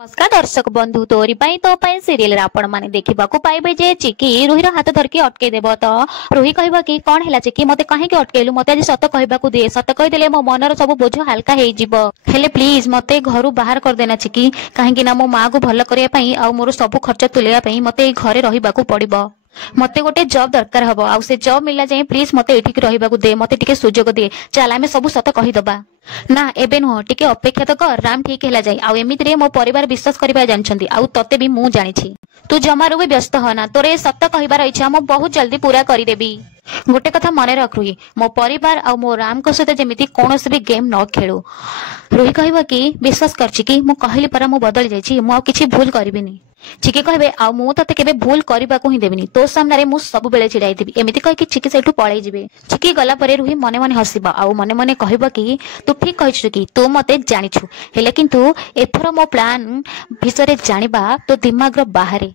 नमस्कार दर्शक बंधु तोरी तो सीरियल आपण माने देखा पाइबे जे चिकी रुही हाथ धरकी अटके देव तो रुही कहबा कि कौन है चिकी मते कहीं अटकेलु मते आज सत कहबाकू दे सत कहीदेले मो मनर सब बोझ हल्का हेले प्लीज मते घर बाहर कर देना चिकी कहीं ना मो माँ को भल करने आ मोर सब खर्च तुले मते घरे रहिबाकू पड़िबो मते गोटे जॉब दरकार हबो आ से जॉब मिलला जाए प्लीज मते एठिक रहिबाकू दे मते टिके सुजोग दे चल आमे सब सत कहीदबा ना एबे नुह टिके अपेक्षा तो कर राम ठीक है जाए आ एमिति रे मो परिवार विश्वास करबा जानछंती आ तते भी मु जानिछि तू जमारू भी व्यस्त होना तोरे सत कहिबार इच्छा मो बहुत जल्दी पूरा करी देबी गोटे कथा मन रख रुही मो परिवार आ मो राम को सहित जेमिति कोनोसी भी गेम न खेलू रुही कहबा कि विश्वास करछि कि मु कहली पर मु बदल जाइछि मु आ किछि भूल करबिनी चिकी कहबे आ मु तते केबे भूल करबाकू ही देबिनी तो सामने मु सब बेले छिड़ाई देबी एमिति कहि कि चिकी सेठू पळै जिबे चिकी गला परे रुही मने मने हसिबा आ मने मने कहबा कि तू ठीक कहिछु कि तू मते जानिछु हेले किंतु एथरो मो प्लान विषय जानिबा तो दिमाग रो बाहरे